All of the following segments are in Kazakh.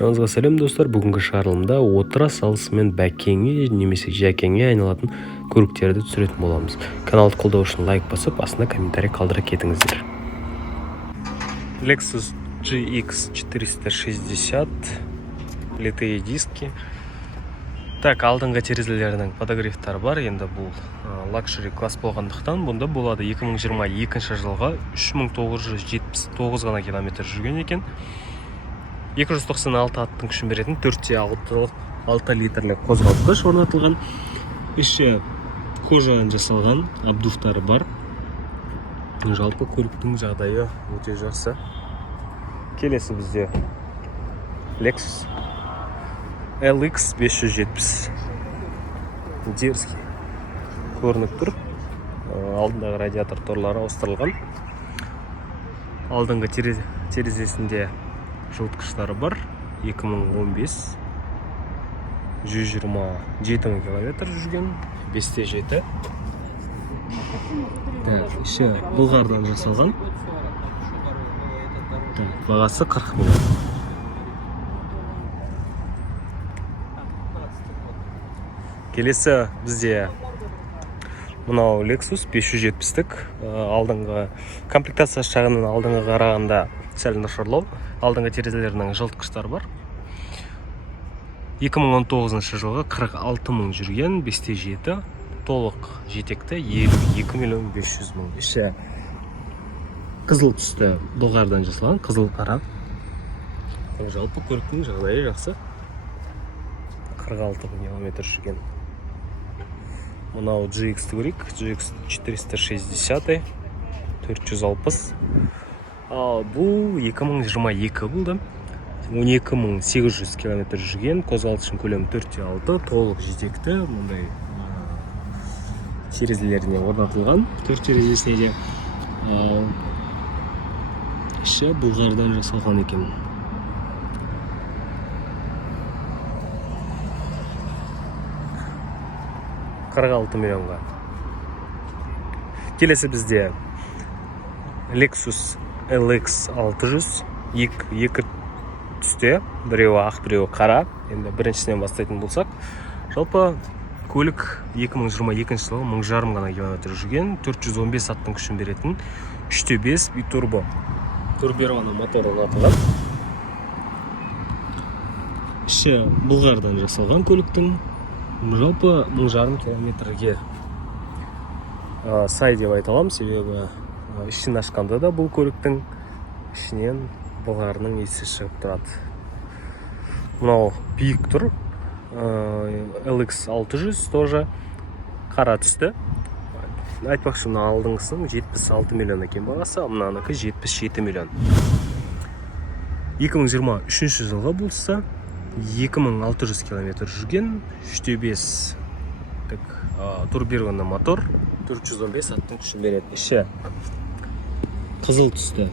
Баршаңызға сәлем достар. Бүгінгі шығарылымда отыра салысымен бәкеңе немесе жәкеңе айналатын көліктерді түсіретін боламыз. Каналды қолдау үшін лайк басып, астына комментарий қалдыра кетіңіздер. Lexus GX 460 литые диски. Так, алдыңғы терезелерінің подогревтары бар. Енді бұл лакшери класс болғандықтан бұнда болады 2022 жылға 3979 ғана километр жүрген екен. 296 аттың күшін беретін 4,6 литрлік қозғалтқыш орнатылған. Іші кожадан жасалған, абдуфтары бар. Жалпы көліктің жағдайы өте жақсы. Келесі бізде Lexus LX 570 дерзкий көрініп тұр. Алдындағы радиатор торлары ауыстырылған. Алдыңғы терезесінде жылытқыштары бар. 2015 127 километр жүрген, 5-7. Іші бұлғардан жасалған. Бағасы 40 миллион. Келесі бізде мынау Lexus 570-тік. Алдыңғы комплектация жағынан алдыңғы қарағанда сәл нашарлау. Алдыңғы терезелерінің жылытқыштары бар. 2019 жылғы 46 мың жүрген, 5-7, толық жетекті 52 миллион 500 мың. Іші қызыл түсті бұлғардан жасалған, қызыл қара. Жалпы көліктің жағдайы жақсы. 46 мың километр жүрген. Мынау GX-ті көрейік, GX 460 460. Бұл 2022 болды. 12800 километр жүрген, қозғалтқышының көлемі 4,6, толық жетекті. Мұндай терезелеріне орнатылған. 4 терезесіне де іші бұлғардан жасалған екен. $46 миллионға. Келесі бізде Lexus LX 600 екі түсте, біреуі ақ, біреуі қара. Енді біріншісінен бастайтын болсақ, жалпы көлік 2022 жылы 1000 ғана километр жүрген, 415 аттың күшін беретін 3.5 битурбо турбированный мотор орнатылған. Іші бұлғардан жасалған көліктің. Жалпы 1000 километрге сай деп айта аламын, себебі ішін ашқанда да бұл көліктің ішінен бұлғарының иісі шығып тұрады. Мынау биік тұр. LX 600 тоже қара түсті. Айтпақшы, мына алдыңғысының 76 миллион екен бағасы, мынанікі 77 миллион. 2023 жылға болса 2600 километр жүрген, 3.5 турбированный мотор, 415 аттың күшін береді. Іші қызыл түсті,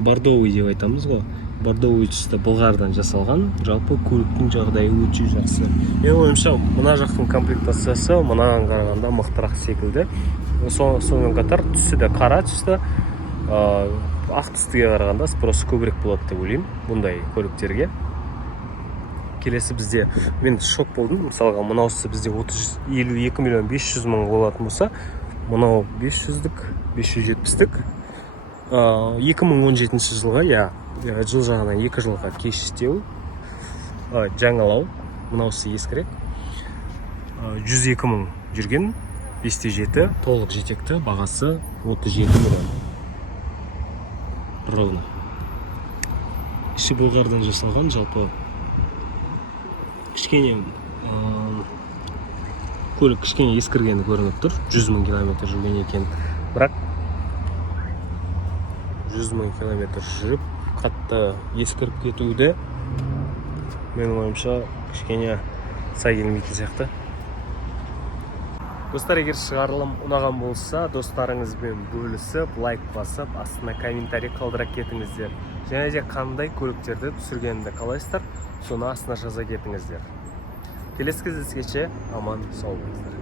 бордовый деп айтамыз ғой. Бордовый түсті бұлғардан жасалған. Жалпы көліктің жағдайы өте жақсы. Мен ойымша, мына жақтың комплектациясы мынаған қарағанда мықтырақ секілді. Сонымен қатар түсі де қара түсті. Ақ түстіге қарағанда спрос көбірек болады деп ойлаймын бұндай көліктерге. Келесі бізде, мен шок болдым. Мысалға, мынаусы бізде 52 миллион 500 мың болатын болса, мынау 500-дік, 570-дік. 2017 жылға, жыл жағынан 2 жылға кешістеу, жаңалау, мынаусы ескірек. 102 мың жүрген, 5-7, толық жетекті, бағасы 37 миллион. Ровно. Іші бұлғардан жасалған, жалпы кішкене көлік кішкене ескіргені көрініп тұр. 100 мың километр жүрген екен. Бірақ 100 мың километр жүріп қатты ескіріп кетуді менің ойымша кішкене сай келмейтін сияқты. Достар, егер шығарылым ұнаған болса, достарыңызбен бөлісіп, лайк басып, астына комментарий қалдыра кетіңіздер. Және де қандай көліктерді түсіргенімді қалайсыздар, соны астына жаза кетіңіздер. Келесі кездескенше аман сау болыңыздар.